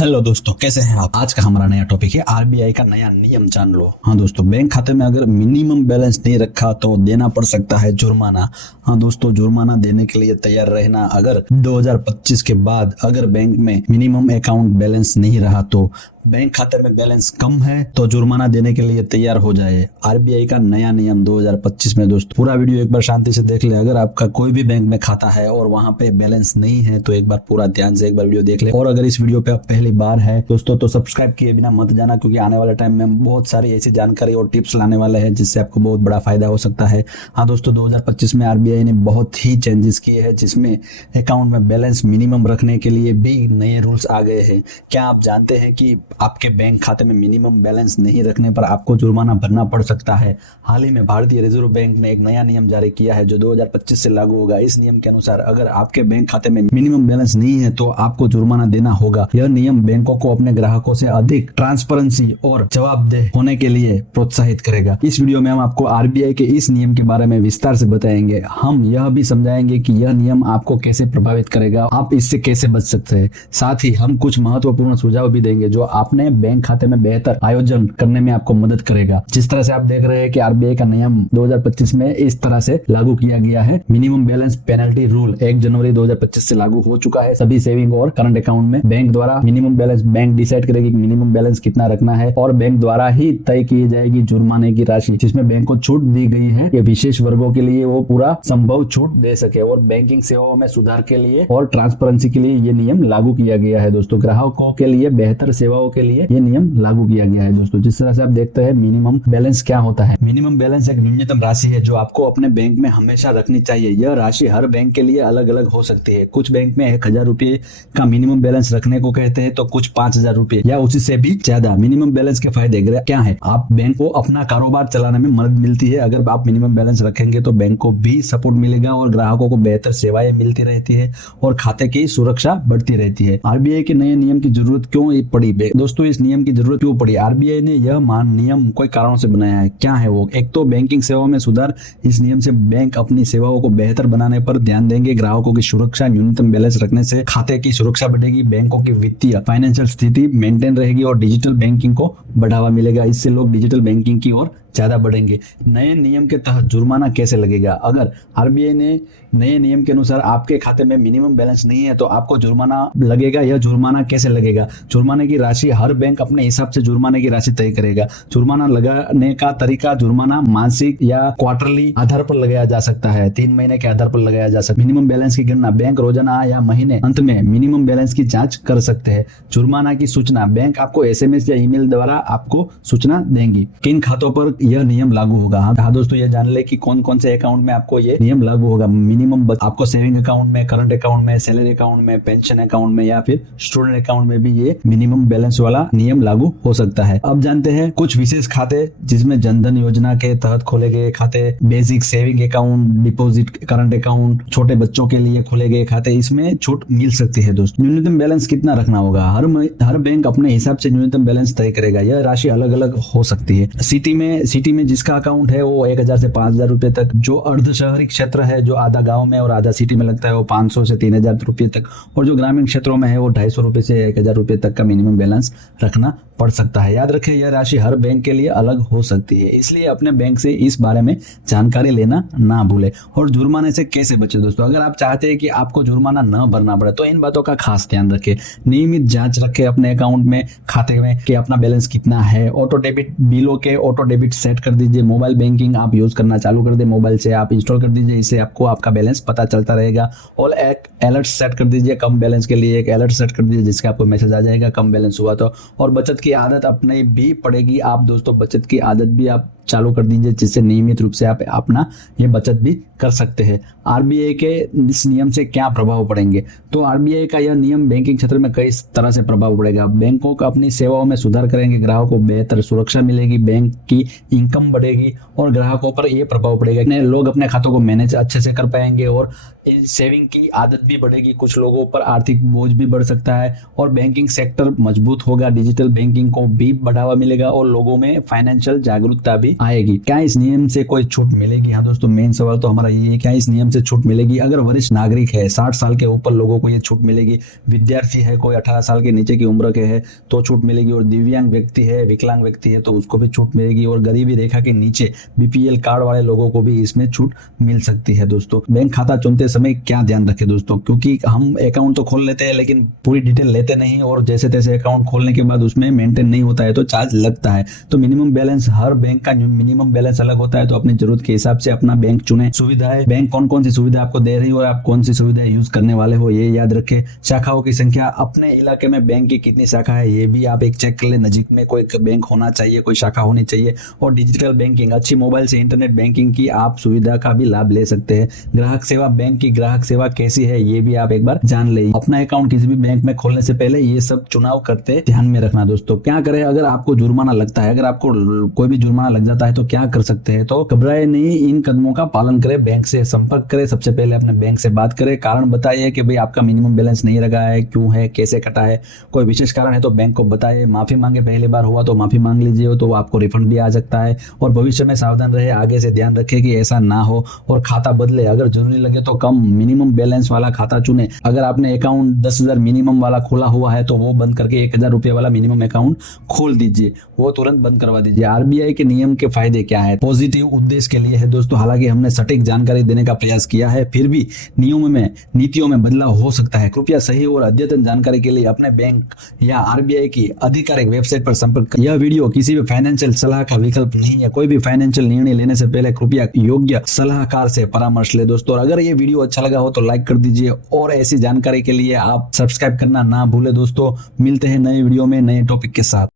Hello दोस्तों, कैसे हैं आप। आज का हमारा नया टॉपिक है आरबीआई का नया नियम जान लो। हाँ दोस्तों, बैंक खाते में अगर मिनिमम बैलेंस नहीं रखा तो देना पड़ सकता है जुर्माना। हाँ दोस्तों, जुर्माना देने के लिए तैयार रहना। अगर 2025 के बाद अगर बैंक में मिनिमम अकाउंट बैलेंस नहीं रहा तो बैंक खाते में बैलेंस कम है तो जुर्माना देने के लिए तैयार हो जाए। आरबीआई का नया नियम 2025 में। दोस्तों पूरा वीडियो एक बार शांति से देख ले। अगर आपका कोई भी बैंक में खाता है और वहां पे बैलेंस नहीं है तो एक बार पूरा ध्यान से एक बार वीडियो देख ले। और अगर इस वीडियो पे आप पहली बार है दोस्तों तो सब्सक्राइब किए बिना मत जाना, क्योंकि आने वाले टाइम में हम बहुत सारी ऐसी जानकारी और टिप्स लाने वाले हैं जिससे आपको बहुत बड़ा फायदा हो सकता है। हाँ दोस्तों, 2025 में आरबीआई ने बहुत ही चेंजेस किए हैं जिसमें अकाउंट में बैलेंस मिनिमम रखने के लिए भी नए रूल्स आ गए हैं। क्या आप जानते हैं कि आपके बैंक खाते में मिनिमम बैलेंस नहीं रखने पर आपको जुर्माना भरना पड़ सकता है। हाल ही में भारतीय रिजर्व बैंक ने एक नया नियम जारी किया है जो 2025 से लागू होगा। इस नियम के अनुसार अगर आपके बैंक खाते में मिनिमम बैलेंस नहीं है तो आपको जुर्माना देना होगा। यह नियम बैंकों को अपने ग्राहकों से अधिक ट्रांसपेरेंसी और जवाबदेह होने के लिए प्रोत्साहित करेगा। इस वीडियो में हम आपको आरबीआई के इस नियम के बारे में विस्तार से बताएंगे। हम यह भी समझाएंगे कि यह नियम आपको कैसे प्रभावित करेगा, आप इससे कैसे बच सकते हैं। साथ ही हम कुछ महत्वपूर्ण सुझाव भी देंगे जो आपने बैंक खाते में बेहतर आयोजन करने में आपको मदद करेगा। जिस तरह से आप देख रहे हैं कि आरबीआई का नियम 2025 में इस तरह से लागू किया गया है। मिनिमम बैलेंस पेनल्टी रूल 1 जनवरी 2025 से लागू हो चुका है। सभी सेविंग और करंट अकाउंट में बैंक द्वारा मिनिमम बैलेंस बैंक डिसाइड करेगी कि मिनिमम बैलेंस कितना रखना है और बैंक द्वारा ही तय की जाएगी जुर्माने की राशि, जिसमें बैंक को छूट दी गई है कि विशेष वर्गों के लिए वो पूरा संभव छूट दे सके। और बैंकिंग सेवाओं में सुधार के लिए और ट्रांसपेरेंसी के लिए ये नियम लागू किया गया है। दोस्तों ग्राहकों के लिए बेहतर सेवाओं के लिए ये नियम लागू किया गया है। दोस्तों जिस तरह से आप देखते हैं मिनिमम बैलेंस क्या होता है। मिनिमम बैलेंस एक न्यूनतम राशि है जो आपको अपने बैंक में हमेशा रखनी चाहिए। यह राशि हर बैंक के लिए अलग अलग हो सकती है। कुछ बैंक में 1000 रुपए का मिनिमम बैलेंस रखने को कहते हैं तो कुछ 5000 रुपए या उससे भी ज्यादा। मिनिमम बैलेंस के फायदे क्या है। आप बैंक को अपना कारोबार चलाने में मदद मिलती है। अगर आप मिनिमम बैलेंस रखेंगे तो बैंक को भी सपोर्ट मिलेगा और ग्राहकों को बेहतर सेवाएं मिलती रहती है और खाते की सुरक्षा बढ़ती रहती है। आरबीआई के नए नियम की जरूरत क्यों पड़ी। दोस्तों इस नियम की जरूरत क्यों पड़ी। आरबीआई ने यह नियम कोई कारणों से बनाया है। क्या है वो। एक तो बैंकिंग सेवाओं में सुधार। इस नियम से बैंक अपनी सेवाओं को बेहतर बनाने पर ध्यान देंगे। ग्राहकों की सुरक्षा। न्यूनतम बैलेंस रखने से खाते की सुरक्षा बढ़ेगी, बैंकों की वित्तीय फाइनेंशियल स्थिति मेंटेन रहेगी और डिजिटल बैंकिंग को बढ़ावा मिलेगा। इससे लोग डिजिटल बैंकिंग की ओर ज्यादा बढ़ेंगे। नए नियम के तहत जुर्माना कैसे लगेगा। अगर आरबीआई ने नए नियम के अनुसार आपके खाते में मिनिमम बैलेंस नहीं है तो आपको जुर्माना लगेगा। यह जुर्माना कैसे लगेगा। जुर्माने की राशि हर बैंक अपने हिसाब से जुर्माने की राशि तय करेगा। जुर्माना लगाने का तरीका। जुर्माना मासिक या क्वार्टरली आधार पर लगाया जा सकता है। 3 महीने के आधार पर लगाया जा सकता है। मिनिमम बैलेंस की गणना। बैंक रोजाना या महीने अंत में मिनिमम बैलेंस की जांच कर सकते हैं। जुर्माना की सूचना। बैंक आपको एसएमएस या ईमेल द्वारा आपको सूचना देंगी किन खातों पर यह नियम लागू होगा। हाँ दोस्तों, ये जान ले कि कौन कौन से अकाउंट में आपको ये नियम लागू होगा। मिनिमम आपको सेविंग अकाउंट में, करंट अकाउंट में, सैलरी अकाउंट में, पेंशन अकाउंट में या फिर स्टूडेंट अकाउंट में भी ये मिनिमम बैलेंस वाला नियम लागू हो सकता है। अब जानते हैं कुछ विशेष खाते जिसमें जनधन योजना के तहत खोले गए खाते, basic saving account, deposit, current account, छोटे बच्चों के लिए खोले गए खाते, इसमें छूट मिल सकती है। दोस्तों न्यूनतम बैलेंस कितना रखना होगा। हर बैंक अपने हिसाब से न्यूनतम बैलेंस तय करेगा। यह राशि अलग अलग हो सकती है। सिटी में जिसका अकाउंट है वो 1000 से 5000 रुपए तक। जो अर्ध शहरी क्षेत्र है, जो आधा गांव में और आधा सिटी में लगता है, वो 500 से 3000 रुपए तक। और जो ग्रामीण क्षेत्रों में है वो 250 रुपए से 1000 रुपए तक का मिनिमम बैलेंस रखना पड़ सकता है। याद रखें यह राशि हर बैंक के लिए अलग हो सकती है, इसलिए अपने बैंक से इस बारे में जानकारी लेना ना भूले। और जुर्माने से कैसे बचे। दोस्तों अगर आप चाहते हैं कि आपको जुर्माना न भरना पड़े तो इन बातों का खास ध्यान रखें। नियमित जांच रखें अपने अकाउंट में, खाते में कि अपना बैलेंस कितना है। ऑटो डेबिट, बिलों के ऑटो डेबिट सेट कर दीजिए। मोबाइल बैंकिंग आप यूज करना चालू कर दे, मोबाइल से आप इंस्टॉल कर दीजिए। इससे आपको आपका बैलेंस पता चलता रहेगा। और एक अलर्ट सेट कर दीजिए। कम बैलेंस के लिए एक अलर्ट सेट कर दीजिए जिसका आपको मैसेज आ जाएगा कम बैलेंस हुआ तो। और बचत की आदत अपने भी पड़ेगी। आप दोस्तों बचत की आदत भी आप चालू कर दीजिए जिससे नियमित रूप से आप अपना ये बचत भी कर सकते हैं। आरबीआई के इस नियम से क्या प्रभाव पड़ेंगे। तो आरबीआई का यह नियम बैंकिंग क्षेत्र में कई तरह से प्रभाव पड़ेगा। बैंकों को अपनी सेवाओं में सुधार करेंगे, ग्राहकों को बेहतर सुरक्षा मिलेगी, बैंक की इनकम बढ़ेगी और ग्राहकों पर यह प्रभाव पड़ेगा। लोग अपने खातों को मैनेज अच्छे से कर पाएंगे और सेविंग की आदत भी बढ़ेगी, कुछ लोगों पर आर्थिक बोझ भी बढ़ सकता है और बैंकिंग सेक्टर मजबूत होगा, डिजिटल बैंकिंग को भी बढ़ावा मिलेगा और लोगों में फाइनेंशियल जागरूकता भी आएगी। क्या इस नियम से कोई छूट मिलेगी? हाँ दोस्तों, मेन सवाल तो हमारा ये है, क्या इस नियम से छूट मिलेगी? अगर वरिष्ठ नागरिक है, 60 साल के ऊपर लोगों को ये छूट मिलेगी, विद्यार्थी है, कोई 18 साल के नीचे की उम्र के है तो छूट मिलेगी, और दिव्यांग व्यक्ति है, विकलांग व्यक्ति है तो उसको भी छूट मिलेगी, और गरीबी रेखा के नीचे बीपीएल कार्ड वाले लोगों को भी इसमें छूट मिल सकती है। दोस्तों, बैंक खाता चुनते समय क्या ध्यान रखें दोस्तों, क्योंकि हम अकाउंट तो खोल लेते हैं लेकिन पूरी डिटेल लेते नहीं, और जैसे तैसे अकाउंट खोलने के बाद उसमें मेंटेन नहीं होता है तो चार्ज लगता है। तो मिनिमम बैलेंस, हर बैंक का मिनिमम बैलेंस अलग होता है, तो अपनी जरूरत के हिसाब से अपना बैंक चुने। सुविधाएं, बैंक कौन कौन सी सुविधा आपको दे रही है और आप कौन सी सुविधा यूज करने वाले हो ये याद रखें। शाखाओं की संख्या, अपने इलाके में बैंक की कितनी शाखा है ये भी आप एक चेक कर ले, नजीक में कोई बैंक होना चाहिए, कोई शाखा होनी चाहिए। और डिजिटल बैंकिंग, अच्छी मोबाइल से इंटरनेट बैंकिंग की आप सुविधा का भी लाभ ले सकते हैं। ग्राहक सेवा, बैंक की ग्राहक सेवा कैसी है ये भी आप एक बार जान ले। अपना अकाउंट किसी भी बैंक में खोलने से पहले ये सब चुनाव करते ध्यान में रखना। दोस्तों, क्या करें अगर आपको जुर्माना लगता है? अगर आपको कोई भी जुर्माना लग जाता है तो क्या कर सकते हैं? तो घबराए नहीं, इन कदमों का पालन करें, बैंक से संपर्क करें, सबसे पहले अपने बैंक से बात करें, कारण बताइए कि भाई आपका मिनिमम बैलेंस नहीं लगा है, क्यों है, कैसे कटा है, कोई विशेष कारण है तो बैंक को बताइए। माफी मांगे, पहली बार हुआ तो माफी मांग लीजिए, तो आपको रिफंड भी आ सकता है। और भविष्य में सावधान रहे, आगे से ध्यान रखें कि ऐसा ना हो और खाता बदले। अगर जरूरी लगे तो कम मिनिमम बैलेंस वाला खाता चुने। अगर आपने अकाउंट 10,000 मिनिमम वाला खोला हुआ है तो वो बंद करके 1,000 रुपए वाला मिनिमम अकाउंट खोल दीजिए, वो तुरंत बंद करवा दीजिए। आरबीआई के नियम के फायदे क्या है? पॉजिटिव उद्देश्य के लिए है दोस्तों, हालांकि हमने सटीक जानकारी देने का प्रयास किया है, फिर भी नियमों में, नीतियों में बदलाव हो सकता है। कृपया सही और अद्यतन जानकारी के लिए अपने बैंक या आरबीआई की आधिकारिक वेबसाइट पर संपर्क करें। यह वीडियो किसी भी फाइनेंशियल सलाह का विकल्प नहीं है। कोई भी फाइनेंशियल निर्णय लेने से पहले कृपया योग्य सलाहकार से परामर्श ले दोस्तों। और अगर ये वीडियो अच्छा लगा हो तो लाइक कर दीजिए, और ऐसी जानकारी के लिए आप सब्सक्राइब करना ना भूले दोस्तों। मिलते हैं नए वीडियो में नए टॉपिक के साथ।